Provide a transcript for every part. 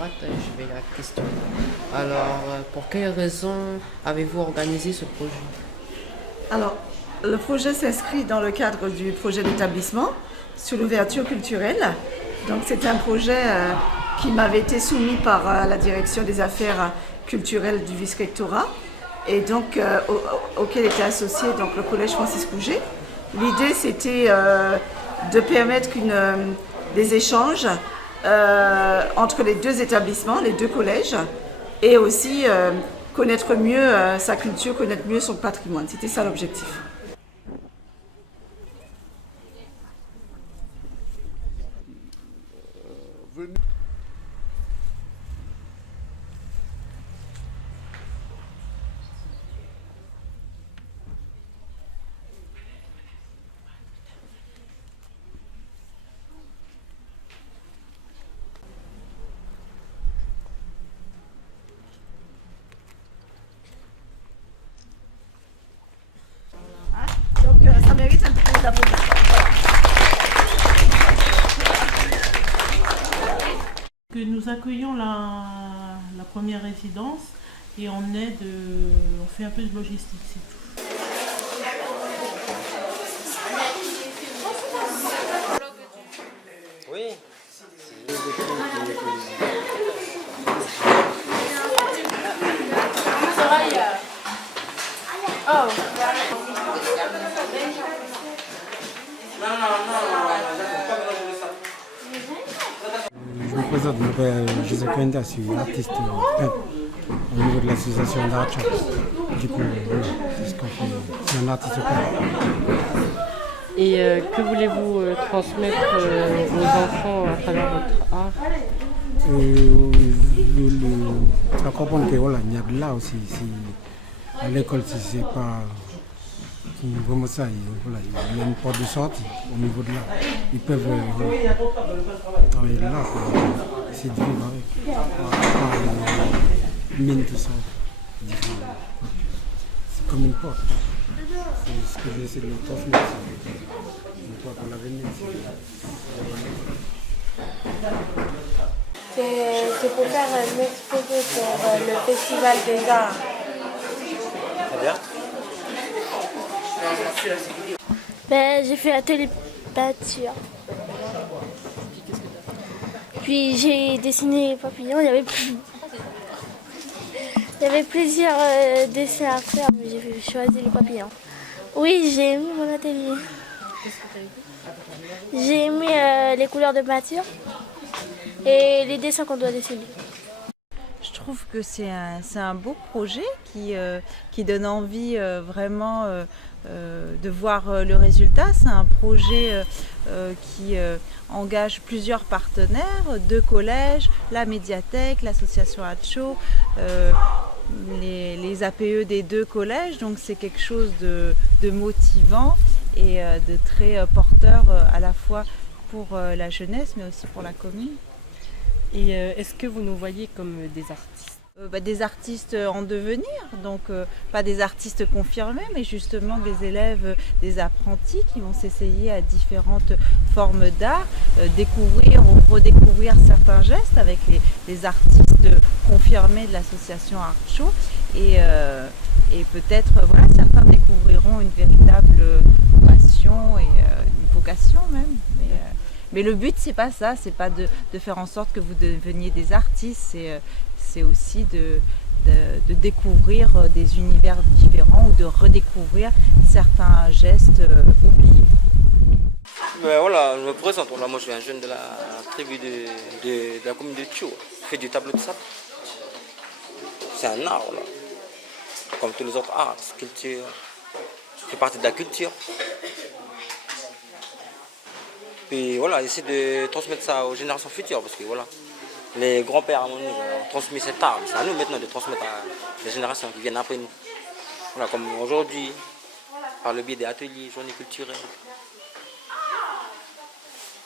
Je vais la question. Alors, pour quelles raisons avez-vous organisé ce projet? Alors, le projet s'inscrit dans le cadre du projet d'établissement sur l'ouverture culturelle. Donc, c'est un projet qui m'avait été soumis par la direction des affaires culturelles du vice-rectorat et donc auquel était associé donc, le collège Francis Couget. L'idée, c'était de permettre des échanges entre les deux établissements, les deux collèges, et aussi connaître mieux sa culture, connaître mieux son patrimoine. C'était ça l'objectif. Donc ça mérite un peu d'applaudissements. Que nous accueillons la première résidence et on fait un peu de logistique, c'est tout. Oui. Je me présente, je m'appelle José Quenda, je suis artiste peintre au niveau de l'association d'Art. Du coup, voilà, c'est ce qu'on fait. C'est un artiste peintre. Et que voulez-vous transmettre aux enfants à travers votre art? À comprendre que voilà, il y a de là aussi. Si, à l'école, si c'est pas vraiment ça, voilà, il y a une porte de sortie au niveau de là. Ils peuvent travailler de là pour essayer de vivre avec. Pas mine tout ça. C'est comme une porte. C'est ce que j'essaie de transmettre. Une porte pour l'avenir. C'est pour faire un exposé pour le Festival des Arts. Très bien. Ben, j'ai fait atelier peinture. Puis j'ai dessiné les papillons. Il y avait plusieurs dessins à faire, mais j'ai choisi les papillons. Oui, j'ai aimé mon atelier. J'ai aimé les couleurs de peinture et les dessins qu'on doit dessiner. Je trouve que c'est un beau projet qui donne envie vraiment de voir le résultat. C'est un projet qui engage plusieurs partenaires, deux collèges, la médiathèque, l'association Hacho, les APE des deux collèges. Donc c'est quelque chose de motivant et de très porteur à la fois pour la jeunesse mais aussi pour la commune. Et est-ce que vous nous voyez comme des artistes? Des artistes en devenir, donc pas des artistes confirmés, mais justement des élèves, des apprentis qui vont s'essayer à différentes formes d'art, découvrir ou redécouvrir certains gestes avec les artistes confirmés de l'association Art Show et peut-être voilà, certains découvriront une véritable passion et une vocation même. Mais le but, c'est pas ça, c'est pas de faire en sorte que vous deveniez des artistes, c'est aussi de découvrir des univers différents ou de redécouvrir certains gestes oubliés. Mais voilà, je me présente. Voilà, moi, je suis un jeune de la tribu de la commune de Tchou. Je fais du tableau de sable. C'est un art, voilà. Comme tous les autres arts, sculpture. Je fais partie de la culture. Puis voilà, j'essaie de transmettre ça aux générations futures parce que voilà, les grands-pères nous ont transmis cet art. C'est à nous maintenant de transmettre à les générations qui viennent après nous. Voilà, comme aujourd'hui, par le biais des ateliers, journées culturelles.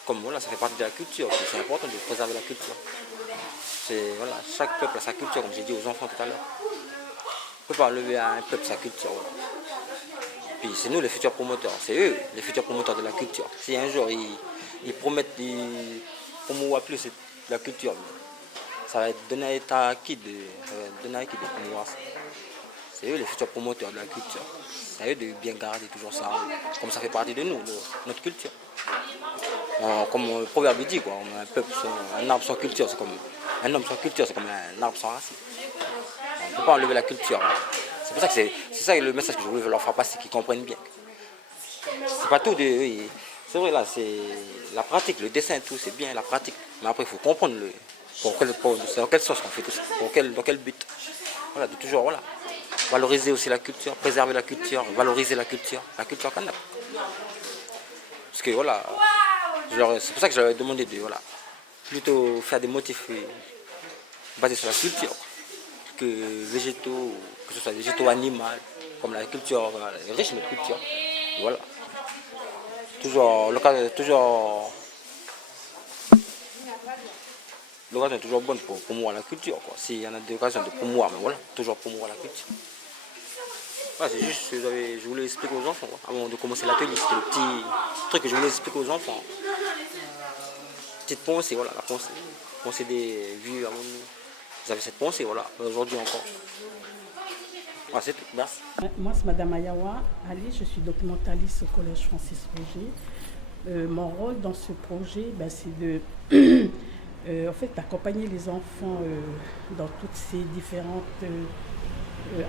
Comme voilà, ça fait partie de la culture, c'est important de préserver la culture. Voilà, chaque peuple a sa culture, comme j'ai dit aux enfants tout à l'heure. On ne peut pas enlever à un peuple sa culture. Voilà. Puis c'est nous les futurs promoteurs, c'est eux les futurs promoteurs de la culture. Si un jour ils promettent de promouvoir plus la culture, ça va donner à qui de promouvoir ça. C'est eux les futurs promoteurs de la culture. C'est à eux de bien garder toujours ça, comme ça fait partie de nous, notre culture. Comme le proverbe dit, quoi, un arbre sans culture, c'est comme un homme sans culture, c'est comme un arbre sans racines. On ne peut pas enlever la culture. C'est pour ça que c'est ça le message que je voulais leur faire passer, qu'ils comprennent bien. C'est pas tout de. C'est vrai là, c'est la pratique, le dessin et tout, c'est bien la pratique. Mais après il faut comprendre dans quelle sauce on fait tout ça, dans quel but. Voilà, de toujours voilà. Valoriser aussi la culture, préserver la culture, valoriser la culture kanap. Parce que voilà, c'est pour ça que je leur ai demandé de voilà, plutôt faire des motifs basés sur la culture que végétaux, que ce soit végétaux animaux, comme la culture, est riche de culture. Voilà. L'occasion est toujours bonne pour promouvoir la culture. S'il y en a des occasions de promouvoir, mais voilà, toujours promouvoir la culture. Voilà, c'est juste que je voulais expliquer aux enfants, avant de commencer l'atelier. C'était le petit truc que je voulais expliquer aux enfants. Petite pensée, voilà, la pensée des vieux avant nous. Vous avez cette pensée, voilà, aujourd'hui encore. Voilà, c'est tout, merci. Moi, c'est Madame Ayawa Ali, je suis documentaliste au Collège Francis Roger. Mon rôle dans ce projet, c'est de en fait, d'accompagner les enfants dans toutes ces différentes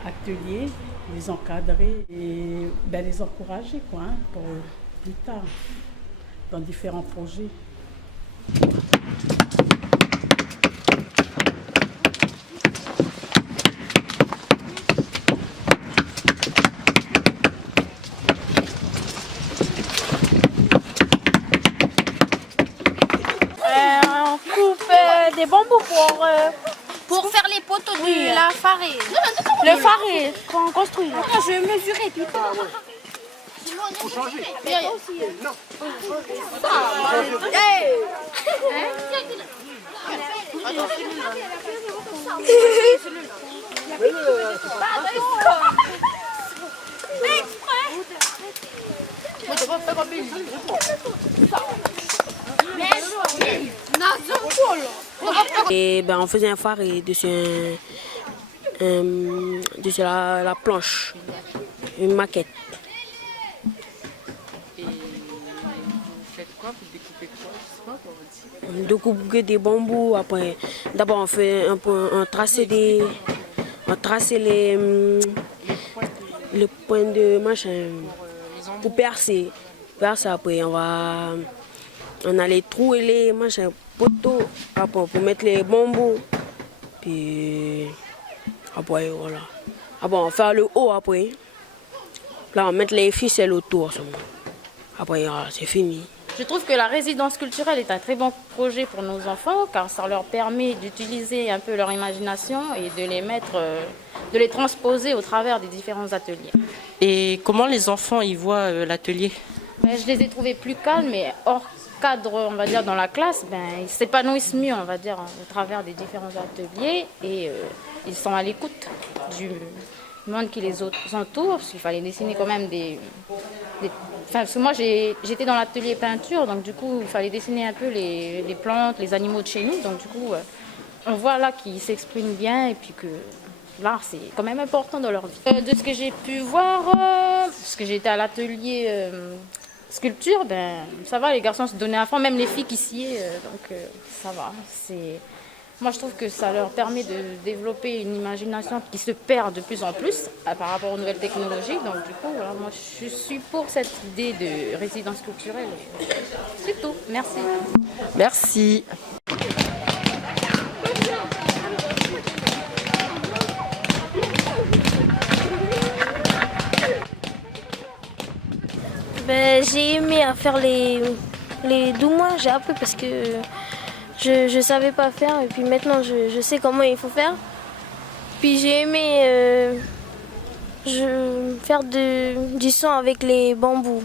ateliers, les encadrer et les encourager pour plus tard dans différents projets. Des bambous pour faire les poteaux de la farine. Le farine qu'on construit. Je vais mesurer puis faut changer. Non. Et on faisait un phare et dessus la planche, une maquette. Et vous faites quoi? Vous découpez quoi? Je sais pas comment on dit. On découpe des bambous. Après, d'abord on traçait les points de machin pour percer. Après on allait trouer les machins poteaux pour mettre les bambous. Puis après voilà. Après on fait le haut après. Là on met les ficelles autour. Après c'est fini. Je trouve que la résidence culturelle est un très bon projet pour nos enfants car ça leur permet d'utiliser un peu leur imagination et de les transposer au travers des différents ateliers. Et comment les enfants y voient l'atelier? Je les ai trouvés plus calmes et hors cadre, on va dire, dans la classe. Ils s'épanouissent mieux, on va dire, au travers des différents ateliers et ils sont à l'écoute du monde qui les entoure parce qu'il fallait dessiner quand même parce que moi j'étais dans l'atelier peinture, donc du coup il fallait dessiner un peu les plantes, les animaux de chez nous, donc du coup on voit là qu'ils s'expriment bien et puis que l'art c'est quand même important dans leur vie. De ce que j'ai pu voir, parce que j'étais à l'atelier sculpture, ça va, les garçons se donnaient à fond, même les filles qui sciaient, donc ça va. Moi je trouve que ça leur permet de développer une imagination qui se perd de plus en plus par rapport aux nouvelles technologies. Donc du coup, voilà, moi je suis pour cette idée de résidence culturelle. C'est tout. Merci. Merci. J'ai aimé à faire les doumas, j'ai appris parce que je savais pas faire et puis maintenant je sais comment il faut faire. Puis j'ai aimé faire du son avec les bambous.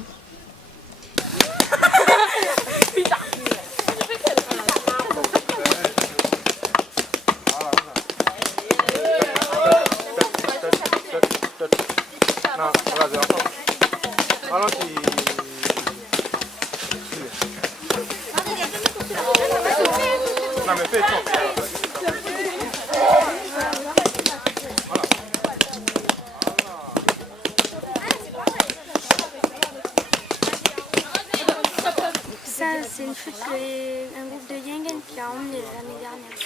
Non mais fais une truc qu'un groupe de Yengen qui a emmené l'année dernière.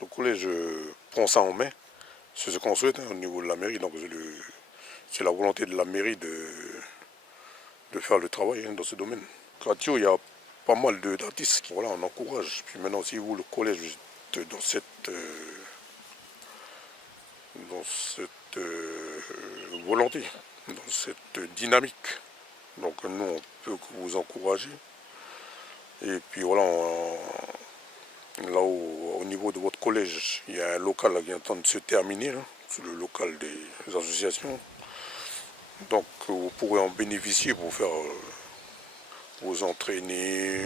Le collège prend ça en main. C'est ce qu'on souhaite au niveau de la mairie. Donc c'est la volonté de la mairie de faire le travail dans ce domaine. Gratio, il y a pas mal d'artistes qui on encourage. Puis maintenant aussi vous, le collège, vous êtes dans cette volonté, dans cette dynamique. Donc nous, on peut vous encourager. Et puis voilà, là au niveau de votre collège, il y a un local qui est en train de se terminer, c'est le local des associations. Donc vous pourrez en bénéficier pour faire vous entraîner,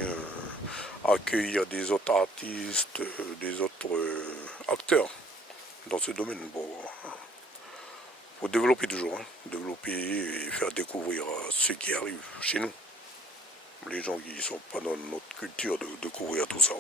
accueillir des autres artistes, des autres acteurs dans ce domaine. Pour développer toujours, développer et faire découvrir ce qui arrive chez nous. Les gens qui ne sont pas dans notre culture de découvrir tout ça.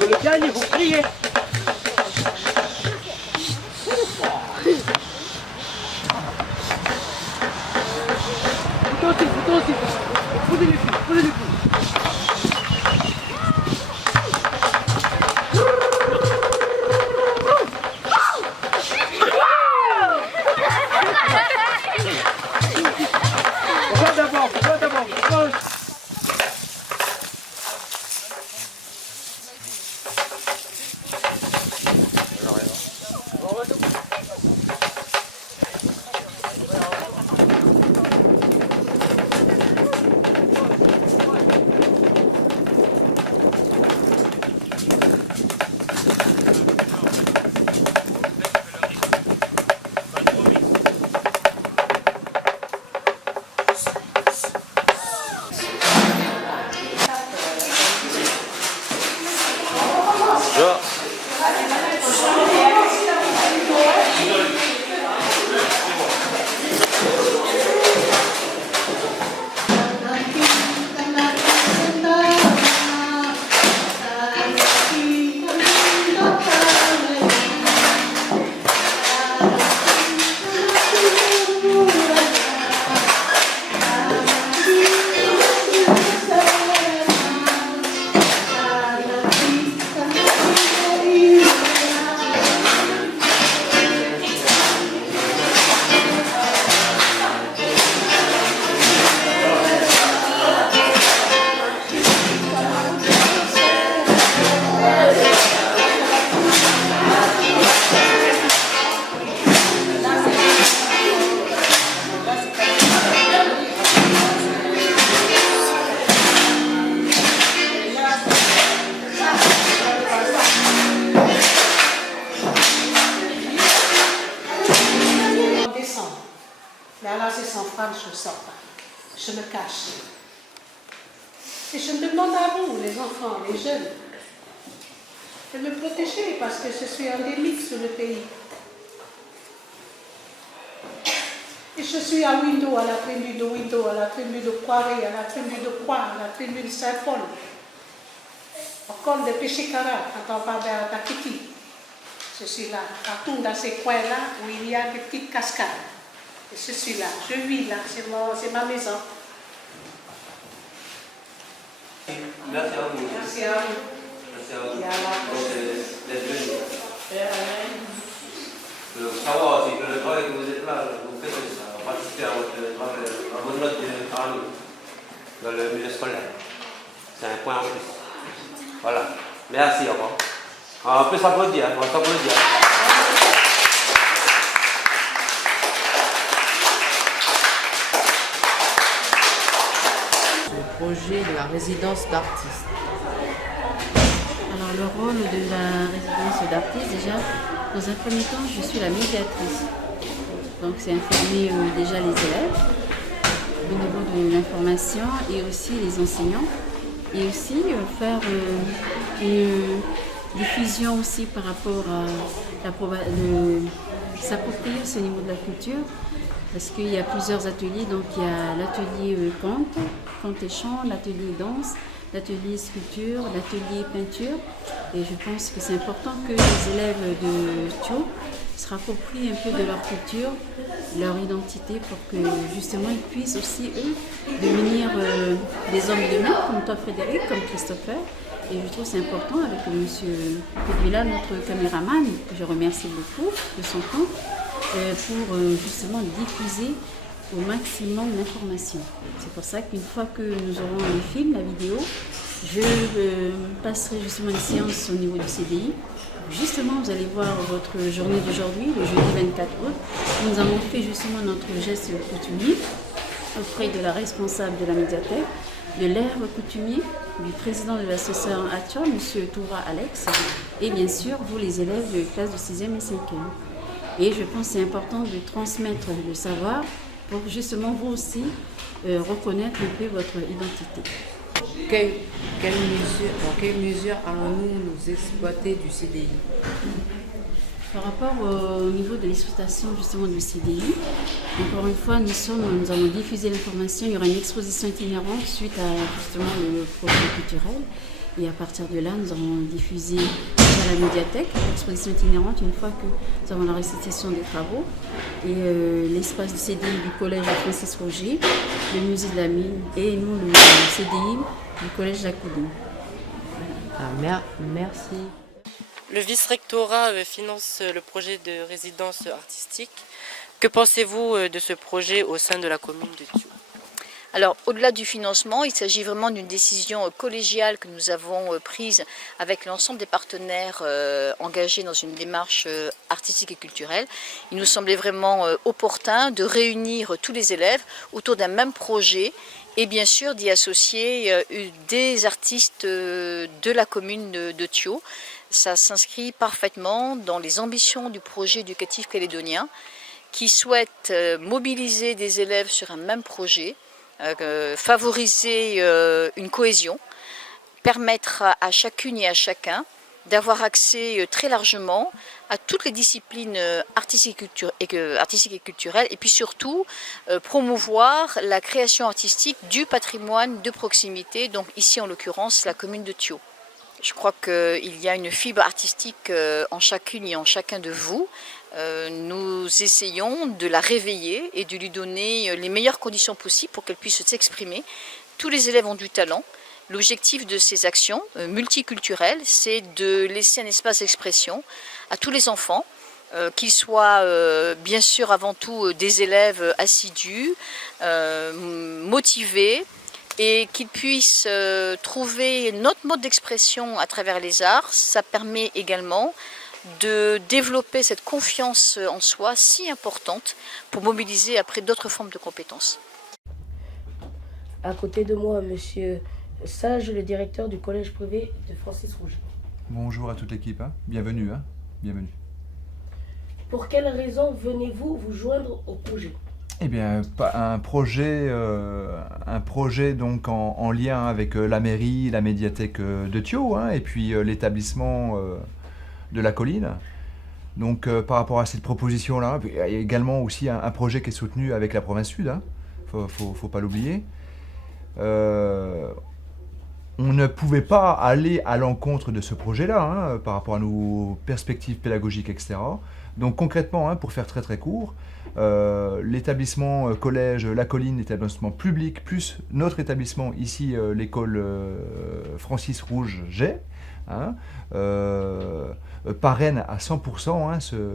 Le dernier, vous criez. Vous aussi. Posez les coups. Pourquoi d'abord. Mais alors, c'est sans femme, je ne sors pas. Je me cache. Et je me demande à vous, les enfants, les jeunes, de me protéger parce que je suis endémique sur le pays. Et je suis à Windo, à la tribu de Windo, à la tribu de Poiré, à la tribu de Poix, à la tribu de Saint-Paul, au col de Péchicara, quand on parle à Takiti. Je suis là, partout dans ces coins-là où il y a des petites cascades. Et je suis là, je vis là, c'est ma maison. Merci à vous. Merci à vous. Merci à vous. Et à la prochaine. D'être venu. Savoir aussi que le travail que vous êtes là, vous faites ça, participer à votre note de travail dans le milieu scolaire. C'est un point en plus. Voilà. Merci encore. On peut s'applaudir, on va s'applaudir. Le projet de la résidence d'artistes. Alors le rôle de la résidence d'artiste, déjà, dans un premier temps, je suis la médiatrice. Donc c'est informer déjà les élèves au niveau de l'information et aussi les enseignants. Et aussi faire une diffusion aussi par rapport à s'approprier au niveau de la culture. Parce qu'il y a plusieurs ateliers, donc il y a l'atelier conte et chant, l'atelier danse, l'atelier sculpture, l'atelier peinture. Et je pense que c'est important que les élèves de Thio se rapproprient un peu de leur culture, leur identité, pour que justement ils puissent aussi, eux, devenir des hommes de main, comme toi Frédéric, comme Christopher. Et je trouve que c'est important avec M. Pedvilla, notre caméraman, que je remercie beaucoup de son temps, pour justement diffuser au maximum l'information. C'est pour ça qu'une fois que nous aurons les films, la vidéo, je passerai justement une séance au niveau du CDI pour Justement, vous allez voir votre journée d'aujourd'hui, le jeudi 24 août. Nous avons fait justement notre geste coutumier auprès de la responsable de la médiathèque, de l'herbe coutumier, du président de l'association Atua, M. Toura Alex, et bien sûr, vous les élèves de classe de 6e et 5e. Et je pense que c'est important de transmettre le savoir pour justement vous aussi reconnaître un peu votre identité. Dans quelle mesure allons-nous nous exploiter du CDI? Par rapport au niveau de l'exploitation justement du CDI, encore une fois, nous allons diffuser l'information. Il y aura une exposition itinérante suite à justement le projet culturel. Et à partir de là, nous allons diffuser à la médiathèque l'exposition itinérante une fois que nous avons la récitation des travaux. Et l'espace du CDI du collège Francis Roger, le musée de la mine et nous le CDI du collège de la Coudon. Merci. Le vice-rectorat finance le projet de résidence artistique. Que pensez-vous de ce projet au sein de la commune de Thio? Alors, au-delà du financement, il s'agit vraiment d'une décision collégiale que nous avons prise avec l'ensemble des partenaires engagés dans une démarche artistique et culturelle. Il nous semblait vraiment opportun de réunir tous les élèves autour d'un même projet et bien sûr d'y associer des artistes de la commune de Thio. Ça s'inscrit parfaitement dans les ambitions du projet éducatif calédonien qui souhaite mobiliser des élèves sur un même projet, favoriser une cohésion, permettre à chacune et à chacun d'avoir accès très largement à toutes les disciplines artistiques et culturelles et puis surtout promouvoir la création artistique du patrimoine de proximité, donc ici en l'occurrence la commune de Thio. Je crois qu'il y a une fibre artistique en chacune et en chacun de vous. Nous essayons de la réveiller et de lui donner les meilleures conditions possibles pour qu'elle puisse s'exprimer. Tous les élèves ont du talent. L'objectif de ces actions multiculturelles, c'est de laisser un espace d'expression à tous les enfants, qu'ils soient bien sûr avant tout des élèves assidus, motivés, et qu'ils puissent trouver notre mode d'expression à travers les arts. Ça permet également de développer cette confiance en soi si importante pour mobiliser après d'autres formes de compétences. À côté de moi, monsieur Sage, le directeur du collège privé de Francis Roger. Bonjour à toute l'équipe, bienvenue. Bienvenue. Pour quelle raison venez-vous vous joindre au projet ? Eh bien, un projet donc en lien avec la mairie, la médiathèque de Thio, et puis l'établissement de la colline. Donc par rapport à cette proposition-là, il y a également aussi un projet qui est soutenu avec la province sud, faut pas l'oublier. On ne pouvait pas aller à l'encontre de ce projet-là, par rapport à nos perspectives pédagogiques, etc. Donc concrètement, pour faire très très court, l'établissement collège La Colline, l'établissement public, plus notre établissement ici, l'école Francis Rouget, parraine à 100%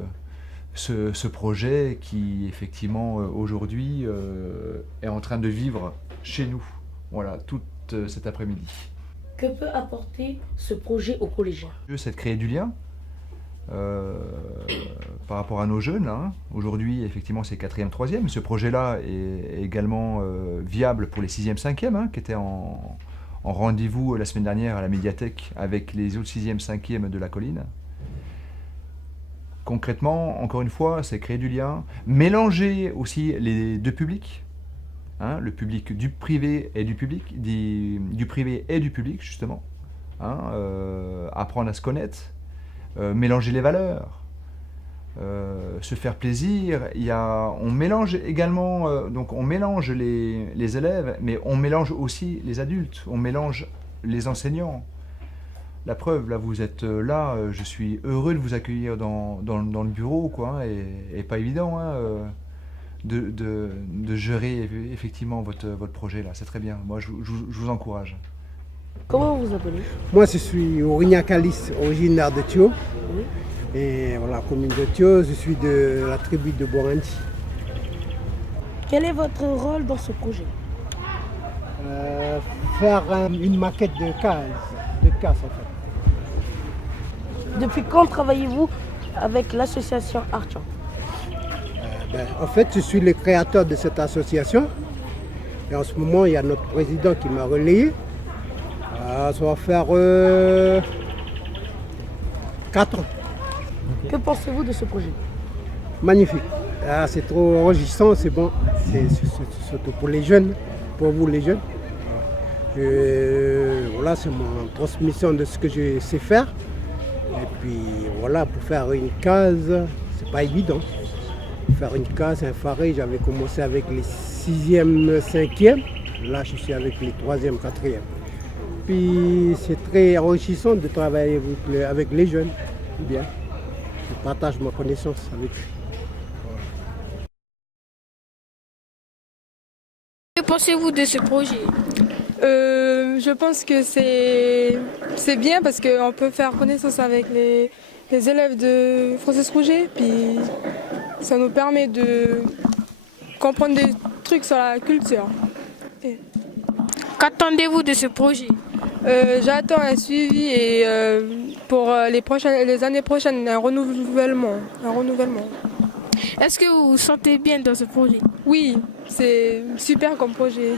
ce projet qui effectivement aujourd'hui est en train de vivre chez nous, voilà, tout cet après-midi. Que peut apporter ce projet aux collégiens ? C'est de créer du lien par rapport à nos jeunes. Aujourd'hui, effectivement, c'est 4e, 3e. Ce projet-là est également viable pour les 6e, 5e, qui étaient en rendez-vous la semaine dernière à la médiathèque avec les autres 6e, 5e de la colline. Concrètement, encore une fois, c'est créer du lien, mélanger aussi les deux publics. Le public du privé et du public, du privé et du public justement, apprendre à se connaître, mélanger les valeurs, se faire plaisir. On mélange également, donc on mélange les élèves, mais on mélange aussi les adultes, on mélange les enseignants. La preuve, là vous êtes là, je suis heureux de vous accueillir dans le bureau, et pas évident. De gérer effectivement votre projet là, c'est très bien. Moi je vous encourage. Comment vous appelez ? Moi je suis Aurignac Calice, originaire de Thio. Oui. Et voilà, commune de Thio, je suis de la tribu de Borandi. Quel est votre rôle dans ce projet ? Faire une maquette de case en fait. Depuis quand travaillez-vous avec l'association Artian? En fait, je suis le créateur de cette association. Et en ce moment, il y a notre président qui m'a relayé. Ça va faire 4 ans. Que pensez-vous de ce projet? Magnifique. C'est trop enrichissant, c'est bon. C'est surtout pour les jeunes, pour vous les jeunes. Voilà, c'est mon transmission de ce que je sais faire. Et puis voilà, pour faire une case, c'est pas évident. Faire une case, un faré, j'avais commencé avec les 6e, 5e. Là, je suis avec les 3e, 4e. Puis c'est très enrichissant de travailler avec les jeunes. Bien. Je partage ma connaissance avec eux. Que pensez-vous de ce projet? Je pense que c'est bien parce qu'on peut faire connaissance avec les élèves de Francis Rouget, puis ça nous permet de comprendre des trucs sur la culture. Qu'attendez-vous de ce projet? J'attends un suivi et pour les années prochaines un renouvellement. Est-ce que vous vous sentez bien dans ce projet? Oui, c'est super comme projet.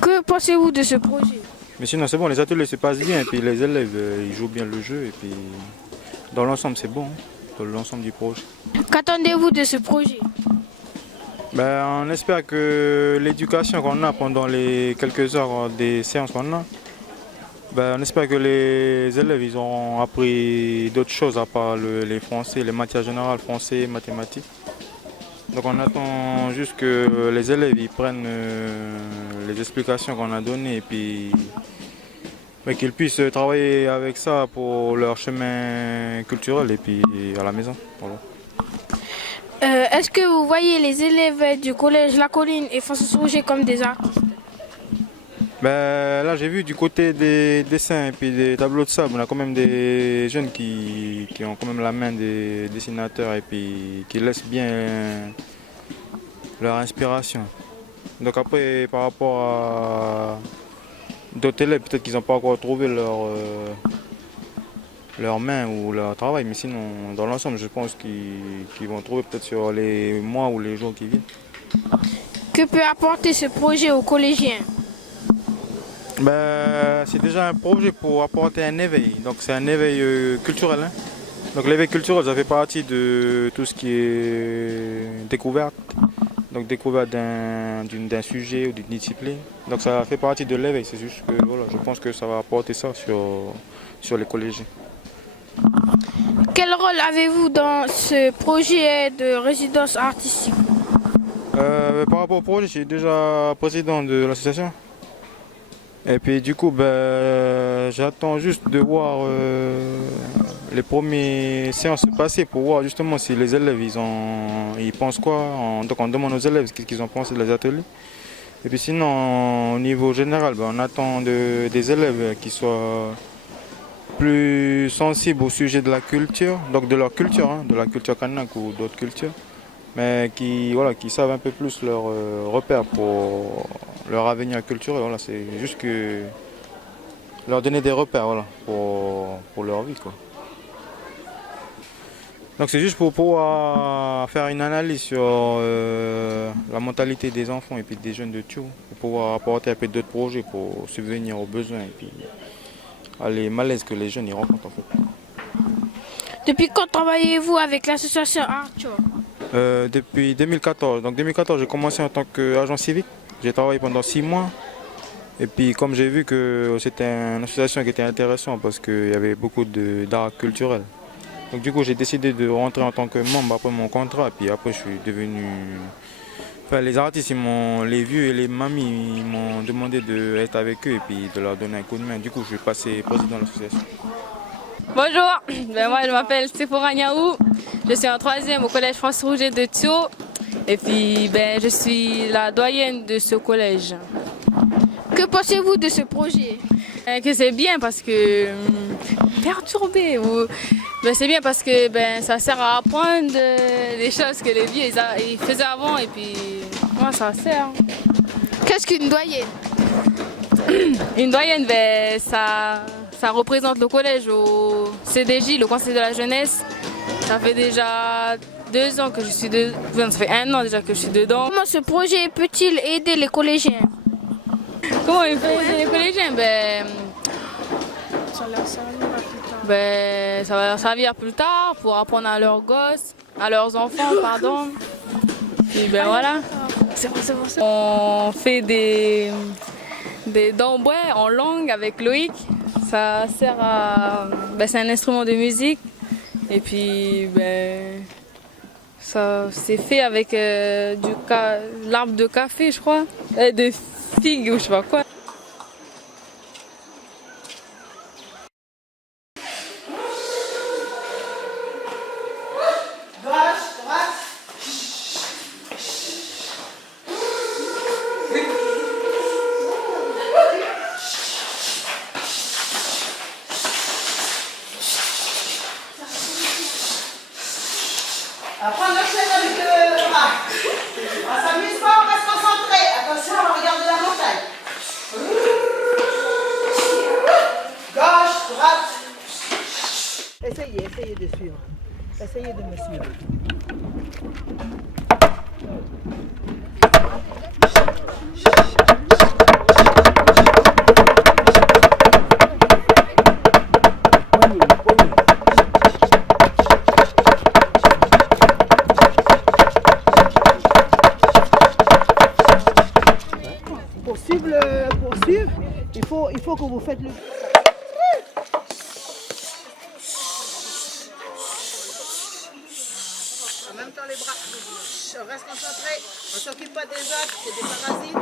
Que pensez-vous de ce projet? Mais sinon c'est bon, les ateliers se passent bien et puis les élèves ils jouent bien le jeu et puis dans l'ensemble c'est bon, dans l'ensemble du projet. Qu'attendez-vous de ce projet? On espère que l'éducation qu'on a pendant les quelques heures des séances qu'on a, on espère que les élèves ils ont appris d'autres choses à part les français, les matières générales, français, mathématiques. Donc on attend juste que les élèves ils prennent les explications qu'on a données et puis qu'ils puissent travailler avec ça pour leur chemin culturel et puis à la maison. Voilà. Est-ce que vous voyez les élèves du collège La Colline et Francis Rouget comme des artistes? Là j'ai vu du côté des dessins et puis des tableaux de sable, on a quand même des jeunes qui ont quand même la main des dessinateurs et puis qui laissent bien leur inspiration. Donc après par rapport à d'autres élèves, peut-être qu'ils n'ont pas encore trouvé leur main ou leur travail, mais sinon dans l'ensemble je pense qu'ils vont trouver peut-être sur les mois ou les jours qui viennent. Que peut apporter ce projet aux collégiens? C'est déjà un projet pour apporter un éveil, donc c'est un éveil culturel. Hein. Donc l'éveil culturel ça fait partie de tout ce qui est découverte, donc découverte d'un sujet ou d'une discipline. Donc ça fait partie de l'éveil, c'est juste que voilà, je pense que ça va apporter ça sur les collégiens. Quel rôle avez-vous dans ce projet de résidence artistique? Par rapport au projet, je suis déjà président de l'association. Et puis du coup, j'attends juste de voir les premières séances se passer pour voir justement si les élèves ils pensent quoi. Donc on demande aux élèves ce qu'ils ont pensé des ateliers. Et puis sinon, au niveau général, on attend des élèves qui soient plus sensibles au sujet de la culture, donc de leur culture, de la culture kanak ou d'autres cultures, mais qui savent un peu plus leurs repères pour leur avenir culturel. Voilà, c'est juste que leur donner des repères voilà, pour leur vie. Quoi. Donc c'est juste pour pouvoir faire une analyse sur la mentalité des enfants et puis des jeunes de Thio, pour pouvoir apporter un peu d'autres projets pour subvenir aux besoins et puis les malaises que les jeunes y rencontrent en fait. Depuis quand travaillez-vous avec l'association Arthur? Depuis 2014. Donc 2014 j'ai commencé en tant qu'agent civique. J'ai travaillé pendant 6 mois. Et puis comme j'ai vu que c'était une association qui était intéressante parce qu'il y avait beaucoup d'art culturel. Donc du coup j'ai décidé de rentrer en tant que membre après mon contrat. Et puis après je suis devenu... Enfin les artistes, les vieux et les mamies, ils m'ont demandé d'être avec eux et puis de leur donner un coup de main. Du coup je suis passé président de l'association. Bonjour, moi je m'appelle Sephora Niaou. Je suis en 3e au collège Francis Rouget de Thio. Et puis je suis la doyenne de ce collège. Que pensez-vous de ce projet? Que c'est bien parce que perturbé. C'est bien parce que ça sert à apprendre des choses que les vieux ils faisaient avant et puis moi ça sert. Qu'est-ce qu'une doyenne? Une doyenne, ça représente le collège au CDJ, le Conseil de la jeunesse. Ça fait déjà 2 ans que je suis dedans. Ça fait 1 an déjà que je suis dedans. Comment ce projet peut-il aider les collégiens? Comment il peut aider les collégiens? Ça va leur servir plus tard pour apprendre à leurs gosses, à leurs enfants, pardon. Et voilà. On fait des dombrets en langue avec Loïc. Ça sert à... c'est un instrument de musique. Et puis, ça c'est fait avec l'arbre de café, je crois. De figues ou je sais pas quoi. Prendre le chaîne avec le bras. On s'amuse pas, on reste concentré. Attention, on va regarder la montagne. Gauche, droite. Essayez de suivre. Essayez de me suivre. Pour suivre, il faut que vous faites le... En même temps les bras. On reste concentré. On ne s'occupe pas des autres, c'est des parasites.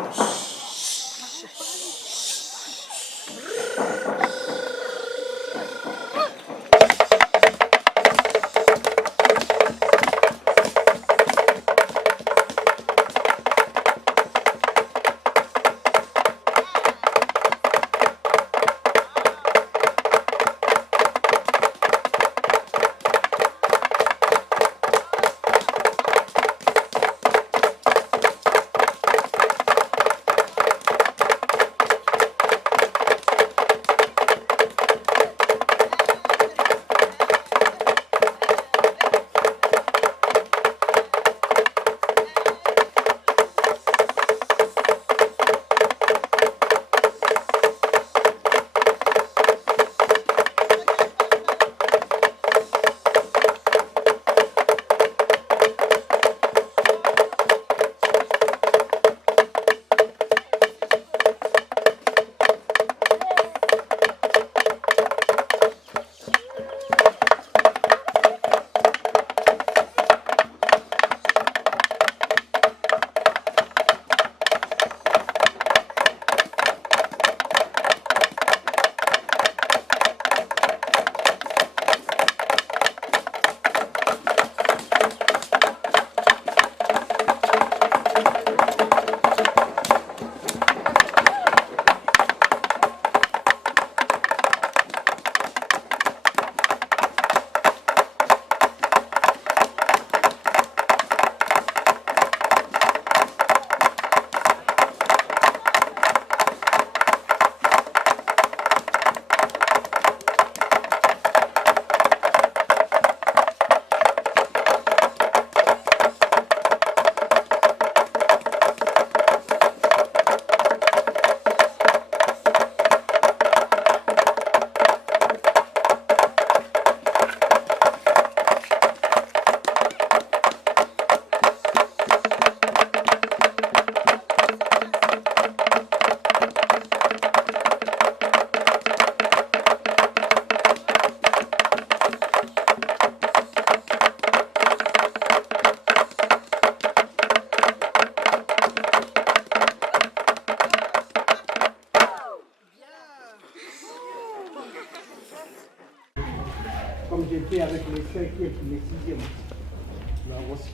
fait avec les 5e et les 6e. Là aussi.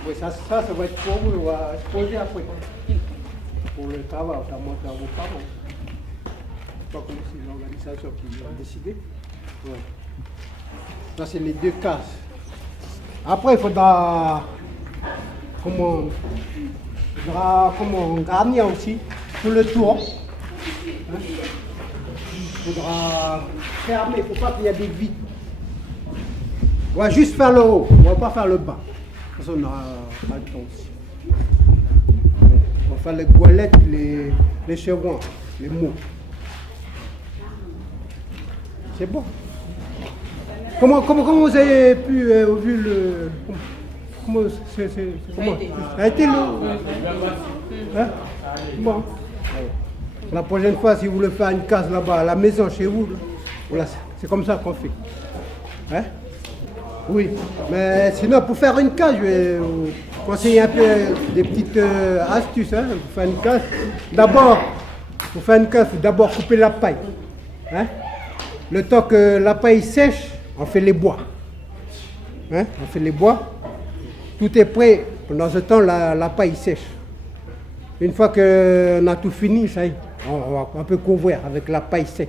Après ça va être pour vous, on va exposer après. Pour le travail, on va montrer à vos parents. Pas comme c'est l'organisation qui a décidé. Ouais. Là, c'est les 2 cases. Après, il faudra garnir aussi tout le tour. Hein? Il faudra fermer, il ne faut pas qu'il y ait des vides. On va juste faire le haut, on ne va pas faire le bas. Parce qu'on n'aura pas le temps aussi. On va faire les goëlettes, les chevrons, les mots. C'est bon. Comment vous avez pu vu le... Comment ça a été le... Hein? Bon. La prochaine fois, si vous voulez faire une case là-bas, à la maison, chez vous, voilà, c'est comme ça qu'on fait. Hein? Oui. Mais sinon, pour faire une case, je vais vous conseiller un peu des petites astuces. Hein, pour faire une case. D'abord, pour faire une case, il faut d'abord couper la paille. Hein? Le temps que la paille sèche, on fait les bois. Hein? On fait les bois. Tout est prêt. Pendant ce temps, la paille sèche. Une fois qu'on a tout fini, ça y est, on peut couvrir avec la paille sec.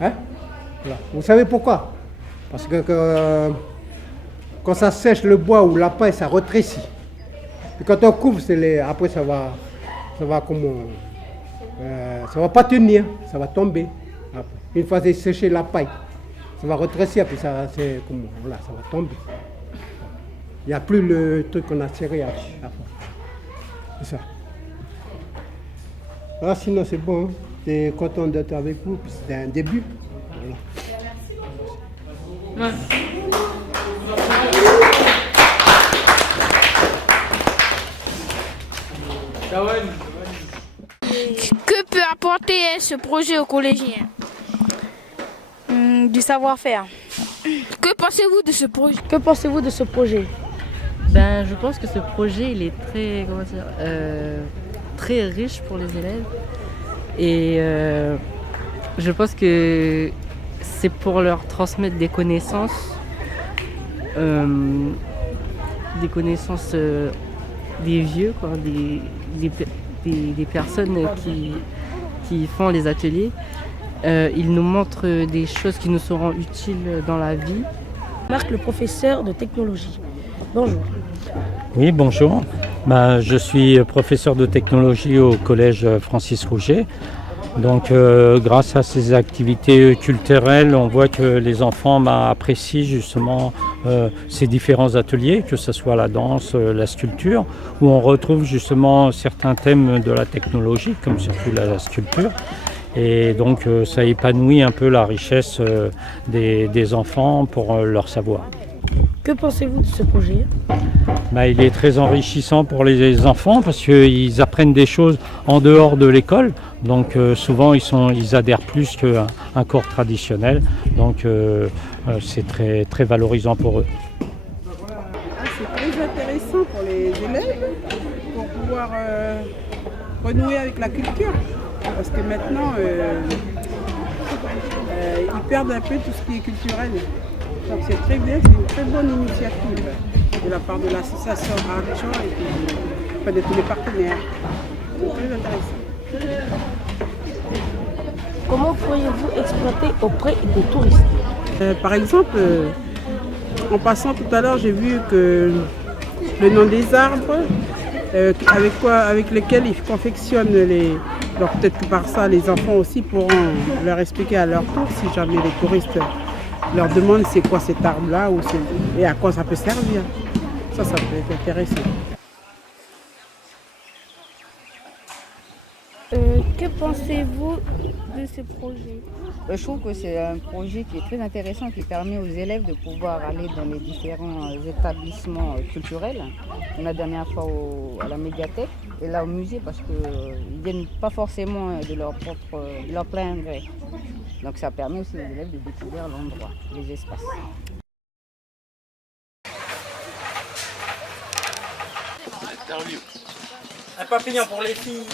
Hein? Voilà. Vous savez pourquoi? Parce que quand ça sèche le bois ou la paille, ça rétrécit. Et quand on couvre, après ça va pas tenir, ça va tomber. Après. Une fois que c'est séché la paille, ça va rétrécir, puis ça va tomber. Il n'y a plus le truc qu'on a serré après. C'est ça. Ah, sinon c'est bon, j'étais content d'être avec vous, puis c'était un début. Voilà. Que peut apporter ce projet aux collégiens? Du savoir-faire. Que pensez-vous de ce projet? Que pensez-vous de ce projet? Ben, je pense que ce projet il est très, très riche pour les élèves et je pense que c'est pour leur transmettre des connaissances des vieux, quoi, des personnes qui font les ateliers. Ils nous montrent des choses qui nous seront utiles dans la vie. Marc, le professeur de technologie. Bonjour. Oui, bonjour. Je suis professeur de technologie au collège Francis Rouget. Donc, grâce à ces activités culturelles, on voit que les enfants apprécient justement ces différents ateliers, que ce soit la danse, la sculpture, où on retrouve justement certains thèmes de la technologie, comme surtout la sculpture. Et donc, ça épanouit un peu la richesse des enfants pour leur savoir. Que pensez-vous de ce projet? Il est très enrichissant pour les enfants parce qu'ils apprennent des choses en dehors de l'école. Donc souvent ils adhèrent plus qu'un cours traditionnel. Donc c'est très, très valorisant pour eux. C'est très intéressant pour les élèves pour pouvoir renouer avec la culture. Parce que maintenant ils perdent un peu tout ce qui est culturel. Donc c'est très bien, c'est une très bonne initiative de la part de l'association Archo et de tous les partenaires. C'est très intéressant. Comment pourriez-vous exploiter auprès des touristes? Par exemple, en passant tout à l'heure, j'ai vu que le nom des arbres, avec lesquels ils confectionnent les... Donc peut-être que par ça, les enfants aussi pourront leur expliquer à leur tour si jamais les touristes leur demandent c'est quoi cet arbre-là et à quoi ça peut servir. Ça peut être intéressant. Que pensez-vous de ce projet? Je trouve que c'est un projet qui est très intéressant, qui permet aux élèves de pouvoir aller dans les différents établissements culturels. La dernière fois à la médiathèque et là au musée parce qu'ils ne viennent pas forcément de leur plein gré. Donc ça permet aussi aux élèves de découvrir l'endroit, les espaces. Un papillon pour les filles.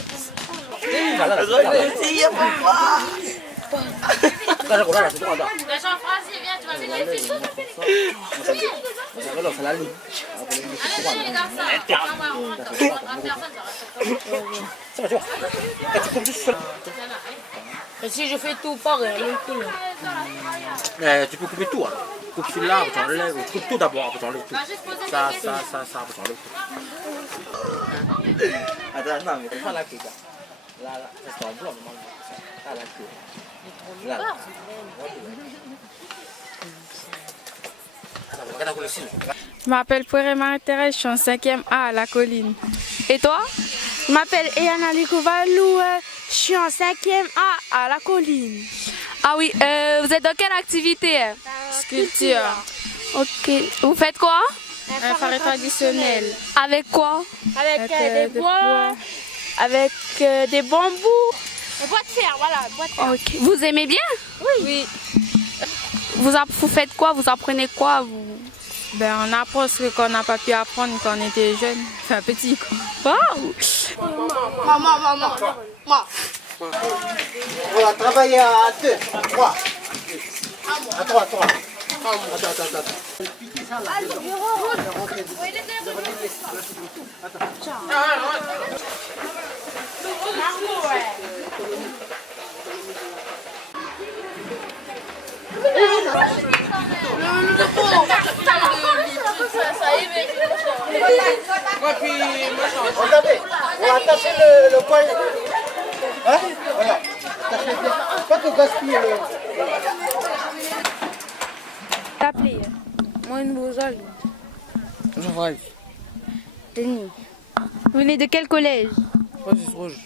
Jean-François, viens. Et si je fais tout pareil, Tu peux couper tout. Hein. Coupe celui-là, après tu enlèves. Tu coupes tout d'abord, après tu enlèves tout. Ça, après tu enlèves tout. Attends, non, mais t'as pas la queue. Là, c'est en blanc, normalement. Là, la queue. Là. Je m'appelle Poiré Marie-Thérèse, je suis en 5e A à la colline. Et toi? Je m'appelle Eyana Likouvalou, je suis en 5e A à la colline. Ah oui, vous êtes dans quelle activité? Sculpture. Ok. Vous faites quoi? Un phare traditionnel. Avec quoi? Avec des bois, avec des bambous. Des bois de fer, voilà, bois de fer. Ok. Vous aimez bien? Oui. Vous faites quoi? Vous apprenez quoi? Ben, on apprend ce qu'on n'a pas pu apprendre quand on était jeune, enfin petit quoi. Waouh! Maman. On va travailler à 2, à 3. À 3. Attends. Regardez, on va attacher le poil. Hein? Voilà. Pas te gaspiller le. T'appeler. Moi, une Bozal. Gevrey. Denis. Vous venez de quel collège? Francis Rouge.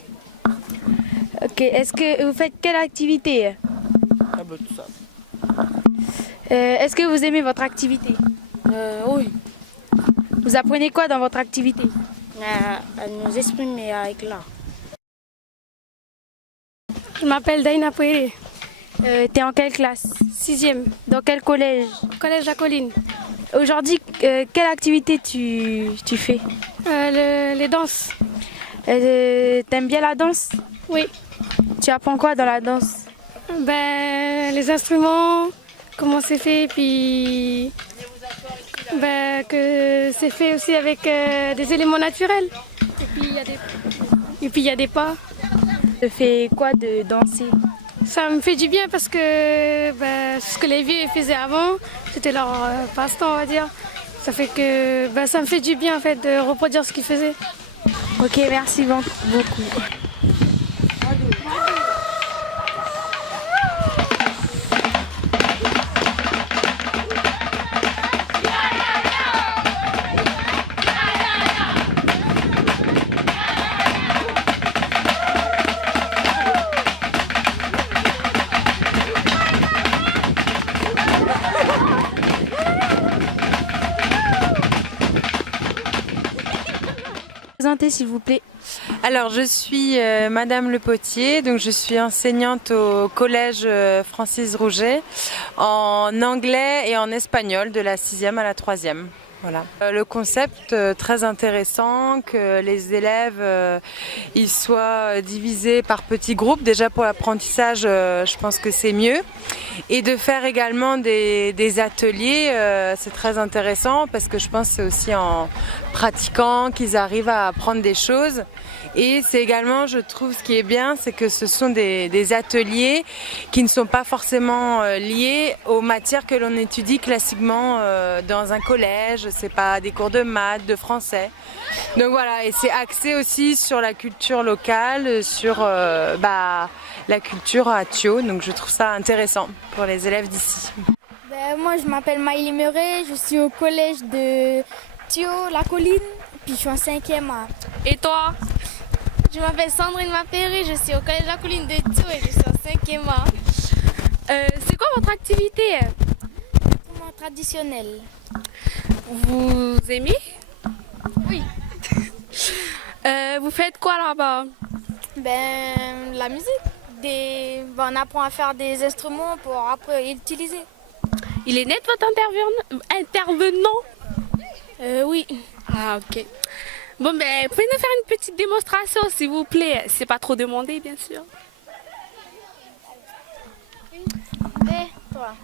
Ok, est-ce que vous faites quelle activité? Ah ben tout ça. Est-ce que vous aimez votre activité? Oui. Vous apprenez quoi dans votre activité? À nous exprimer avec l'art. Je m'appelle Daina Pouéré. T'es en quelle classe? 6e. Dans quel collège? Collège La Colline. Aujourd'hui, quelle activité tu fais? Les danses. T'aimes bien la danse? Oui. Tu apprends quoi dans la danse? Les instruments, comment c'est fait, puis que c'est fait aussi avec des éléments naturels. Et puis il y a des pas. Ça fait quoi de danser? Ça me fait du bien parce que ce que les vieux faisaient avant, c'était leur passe-temps, on va dire. Ça fait que ça me fait du bien en fait de reproduire ce qu'ils faisaient. Ok, merci beaucoup. Présentez s'il vous plaît. Alors je suis Madame Le Potier, donc je suis enseignante au collège Francis Rouget en anglais et en espagnol de la 6e à la 3e. Voilà. Le concept très intéressant, que les élèves ils soient divisés par petits groupes, déjà pour l'apprentissage je pense que c'est mieux. Et de faire également des ateliers, c'est très intéressant parce que je pense que c'est aussi en pratiquant qu'ils arrivent à apprendre des choses. Et c'est également, je trouve, ce qui est bien, c'est que ce sont des ateliers qui ne sont pas forcément liés aux matières que l'on étudie classiquement dans un collège. C'est pas des cours de maths, de français. Donc voilà, et c'est axé aussi sur la culture locale, sur la culture à Thio. Donc je trouve ça intéressant pour les élèves d'ici. Moi, je m'appelle Maïli Meuret, je suis au collège de Thio, La Colline, puis je suis en 5e A. Et toi? Je m'appelle Sandrine Mapéry, je suis au collège La Colline de Thio et je suis en 5e A. C'est quoi votre activité? Instrument traditionnel. Vous aimez? Oui. Vous faites quoi là-bas? La musique. On apprend à faire des instruments pour après utiliser. Il est net votre intervenant? Oui. Ah ok. Bon pouvez nous faire une petite démonstration s'il vous plaît? C'est pas trop demandé bien sûr. Toi.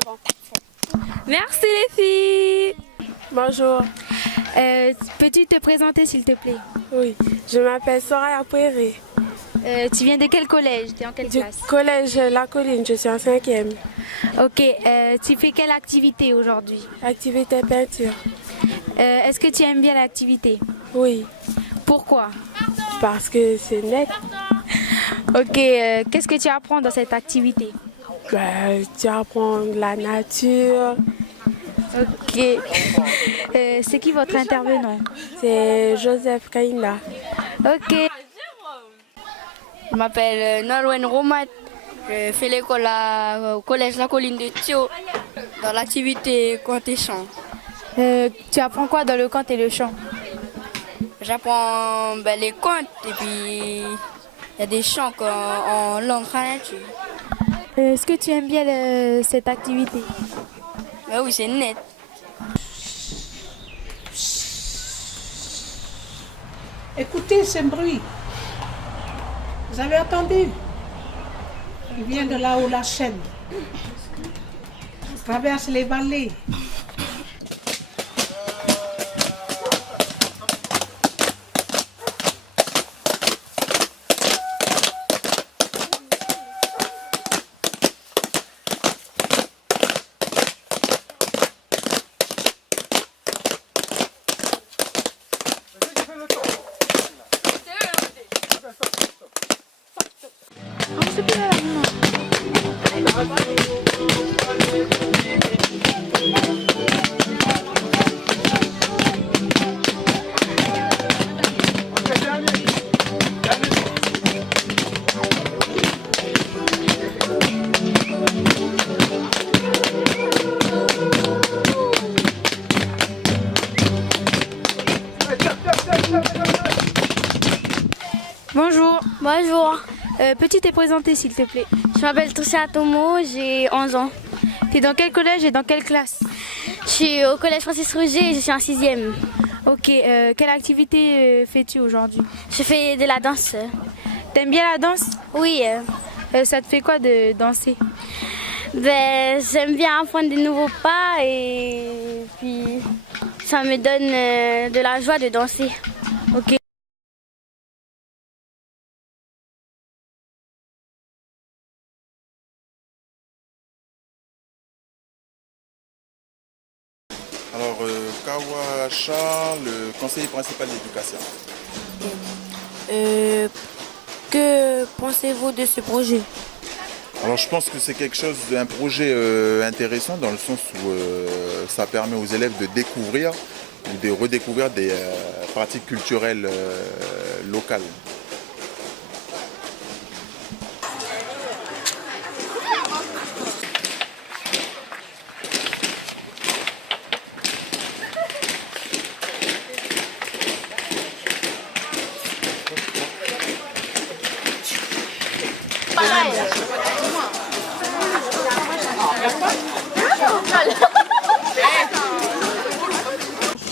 c'est bon. Merci les filles. Bonjour. Peux-tu te présenter s'il te plaît? Oui, je m'appelle Soraya Pouéré. Tu viens de quel collège? Tu es en quelle classe? Collège La Colline, je suis en 5e. Ok, tu fais quelle activité aujourd'hui? Activité peinture. Est-ce que tu aimes bien l'activité? Oui. Pourquoi? Parce que c'est net. Ok, qu'est-ce que tu apprends dans cette activité? Tu apprends la nature. Ok. C'est qui votre intervenant? C'est Joseph Kaina. Ok. Je m'appelle Nolwenn Romat. Je fais l'école au collège La Colline de Thio dans l'activité conte et chant. Tu apprends quoi dans le conte et le chant? J'apprends les contes et puis il y a des chants en langue khanati. Est-ce que tu aimes bien cette activité? Ben oui, c'est net. Écoutez ce bruit. Vous avez entendu? Il vient de là où la chaîne. Il traverse les vallées. Bonjour. Bonjour. Peux-tu te présenter s'il te plaît? Je m'appelle Toucia Tomo, j'ai 11 ans. Tu es dans quel collège et dans quelle classe? Je suis au collège Francis Rouget et je suis en 6e. Ok, quelle activité fais-tu aujourd'hui? Je fais de la danse. T'aimes bien la danse? Oui. Ça te fait quoi de danser? J'aime bien apprendre des nouveaux pas et puis ça me donne de la joie de danser. Ok. Alors, Kawacha, le conseiller principal d'éducation. Que pensez-vous de ce projet? Alors, je pense que c'est un projet intéressant dans le sens où ça permet aux élèves de découvrir ou de redécouvrir des pratiques culturelles locales.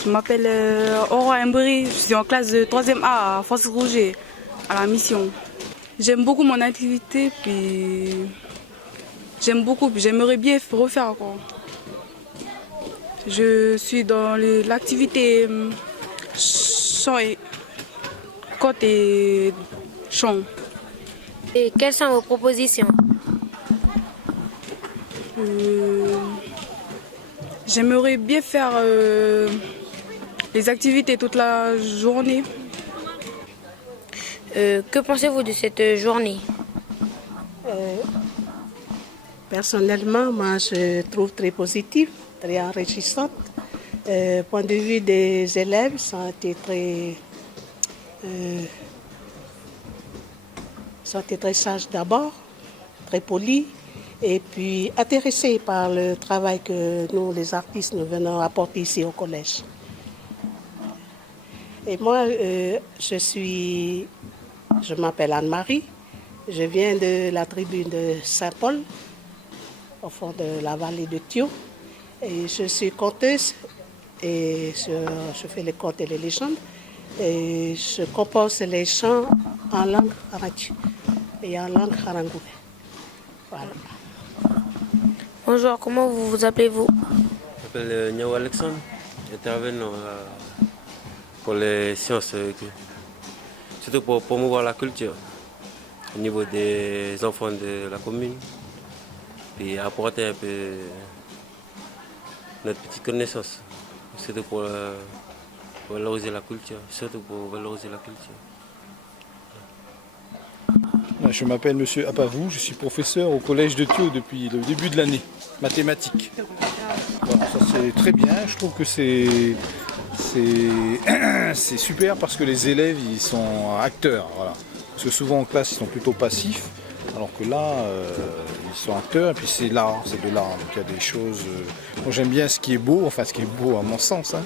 Je m'appelle Aurore Embry, je suis en classe de 3e A à Francis Rouget, à la mission. J'aime beaucoup mon activité, puis j'aimerais bien refaire encore. Je suis dans l'activité chant et conte et chant. Et quelles sont vos propositions? J'aimerais bien faire les activités toute la journée. Que pensez-vous de cette journée? Personnellement, moi, je trouve très positive, très enrichissante. Point de vue des élèves, ça a été très sages d'abord, très polis, et puis intéressés par le travail que nous, les artistes, nous venons apporter ici au collège. Et moi, je m'appelle Anne-Marie, je viens de la tribu de Saint-Paul, au fond de la vallée de Thio, et je suis conteuse, et je fais les contes et les légendes, et je compose les chants en langue khanati et en langue kharangoube. Voilà. Bonjour, comment vous appelez-vous? Je m'appelle Niao Alexandre, j'interviens pour les sciences, surtout pour promouvoir la culture au niveau des enfants de la commune, puis apporter un peu notre petite connaissance, surtout pour valoriser la culture, Je m'appelle Monsieur Apavou, je suis professeur au collège de Thio depuis le début de l'année, mathématiques. Voilà, ça c'est très bien, je trouve que c'est super parce que les élèves ils sont acteurs. Voilà. Parce que souvent en classe ils sont plutôt passifs, alors que là ils sont acteurs et puis c'est l'art, c'est de l'art. Donc il y a des choses. Moi j'aime bien ce qui est beau, enfin ce qui est beau à mon sens. Hein.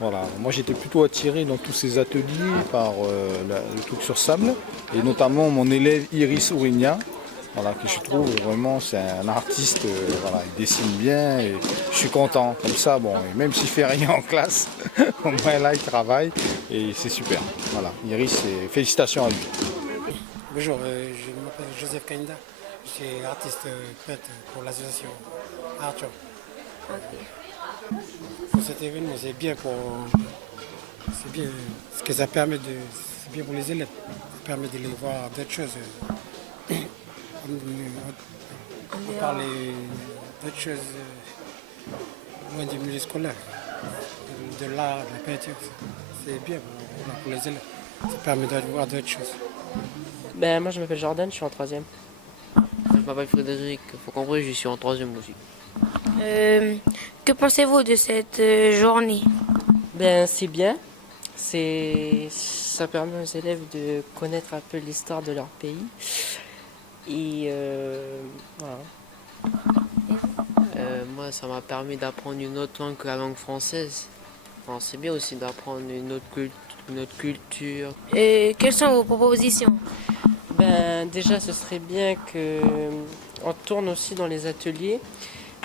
Voilà. Moi j'étais plutôt attiré dans tous ces ateliers par le truc sur sable et notamment mon élève Iris Ourigna, voilà, que je trouve vraiment c'est un artiste, voilà, il dessine bien et je suis content comme ça, bon, et même s'il fait rien en classe, au moins là il travaille et c'est super. Voilà, Iris, félicitations à lui. Bonjour, je m'appelle Joseph Kainda, je suis artiste peintre pour l'association Arthur. Pour cet événement, c'est bien ce que ça permet c'est bien pour les élèves, ça permet de les voir d'autres choses. On parle d'autres choses loin du milieu scolaire, de l'art, de la peinture. C'est bien pour les élèves, ça permet de voir d'autres choses. Moi je m'appelle Jordan, je suis en 3e. Je m'appelle Frédéric, faut comprendre, je suis en 3e aussi. Que pensez-vous de cette journée? C'est bien, ça permet aux élèves de connaître un peu l'histoire de leur pays. Et voilà. Moi, ça m'a permis d'apprendre une autre langue que la langue française. Enfin, c'est bien aussi d'apprendre une autre culture. Et quelles sont vos propositions? Déjà, ce serait bien qu'on tourne aussi dans les ateliers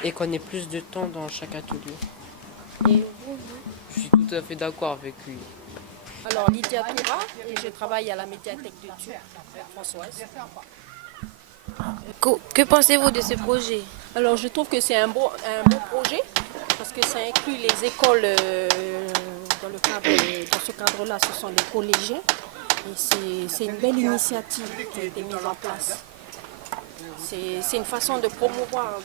et qu'on ait plus de temps dans chaque atelier. Et je suis tout à fait d'accord avec lui. Alors, Lydia Toura, et je travaille à la médiathèque de Thio, Françoise. Que pensez-vous de ce projet? Alors, je trouve que c'est un beau projet parce que ça inclut les écoles dans ce cadre-là, ce sont les collégiens. Et c'est une belle initiative qui a été mise en place. C'est une façon de promouvoir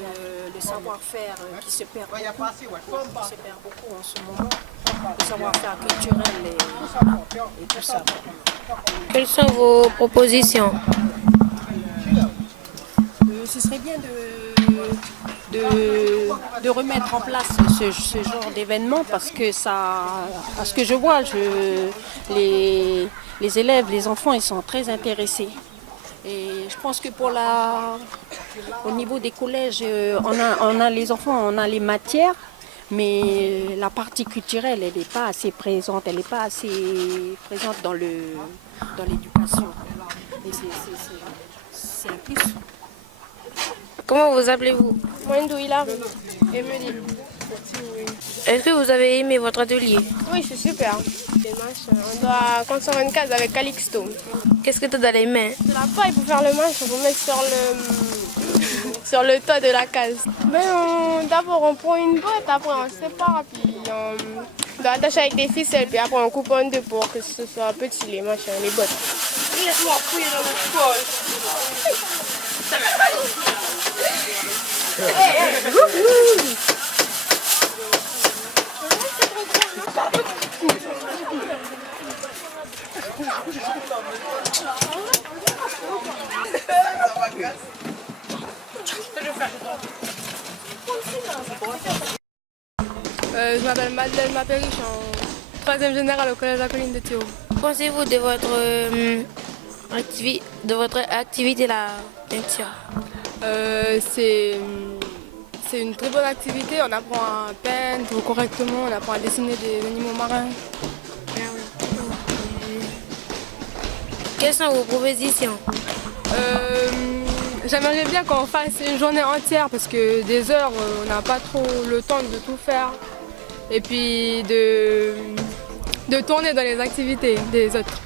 le savoir-faire qui se perd beaucoup en ce moment, le savoir-faire culturel et tout ça. Quelles sont vos propositions? Ce serait bien de remettre en place ce genre d'événement parce que à ce que je vois, les élèves, les enfants, ils sont très intéressés. Et je pense que au niveau des collèges, on a les enfants, on a les matières, mais la partie culturelle, elle n'est pas assez présente, elle n'est pas assez présente dans l'éducation. Et c'est un plus. Comment vous appelez-vous? Mwendou Hilary. Emily. Est-ce que vous avez aimé votre atelier? Oui, c'est super. On doit construire une case avec Calixto. Qu'est-ce que tu as dans les mains? De la paille pour faire le manche, on peut mettre sur le toit de la case. D'abord on prend une boîte, après on sépare, puis on doit attacher avec des ficelles, puis après on coupe en deux pour que ce soit petit les machins, les bottes. Je m'appelle Madeleine Mapéry, je suis en 3e générale au collège La Colline de Thio. Que pensez-vous de votre activité la peinture? C'est une très bonne activité, on apprend à peindre correctement, on apprend à dessiner des animaux marins. Quelles sont vos propositions? J'aimerais bien qu'on fasse une journée entière parce que des heures, on n'a pas trop le temps de tout faire. Et puis de tourner dans les activités des autres.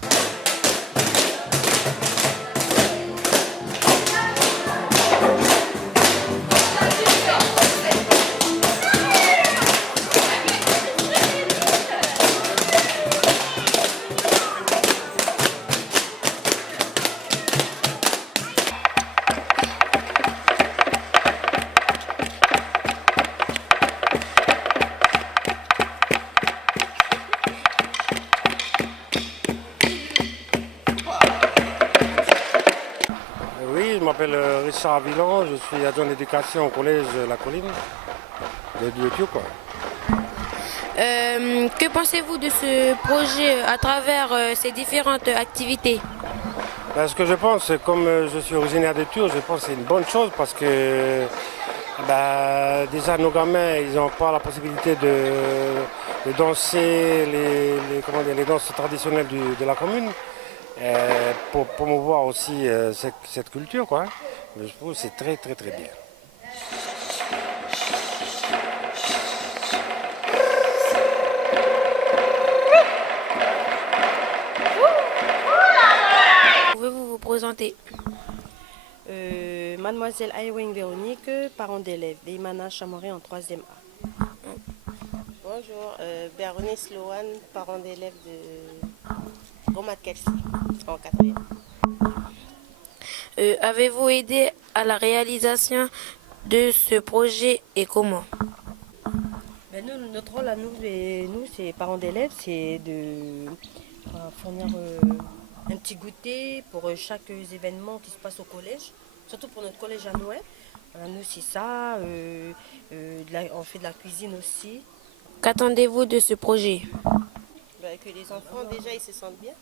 Richard Avilon, je suis adjoint d'éducation au collège La Colline de Thio, quoi. Que pensez-vous de ce projet à travers ces différentes activités? Ben, ce que je pense, comme je suis originaire de Thio, je pense que c'est une bonne chose parce que déjà nos gamins, ils n'ont pas la possibilité de danser les danses traditionnelles de la commune. Pour promouvoir aussi cette culture, quoi. Je trouve que c'est très très très bien. Pouvez-vous vous présenter? Mademoiselle Aywing Véronique, parent d'élève, d'Imana Chamoré en 3e A. Bonjour, Bernice Lohan, parent d'élève de Romat Kelsey en 4e. Avez-vous aidé à la réalisation de ce projet et comment? Notre rôle à nous, c'est parents d'élèves, c'est de fournir un petit goûter pour chaque événement qui se passe au collège, surtout pour notre collège à Noël. Nous, c'est ça. On fait de la cuisine aussi. Qu'attendez-vous de ce projet? Que les enfants, déjà, ils se sentent bien.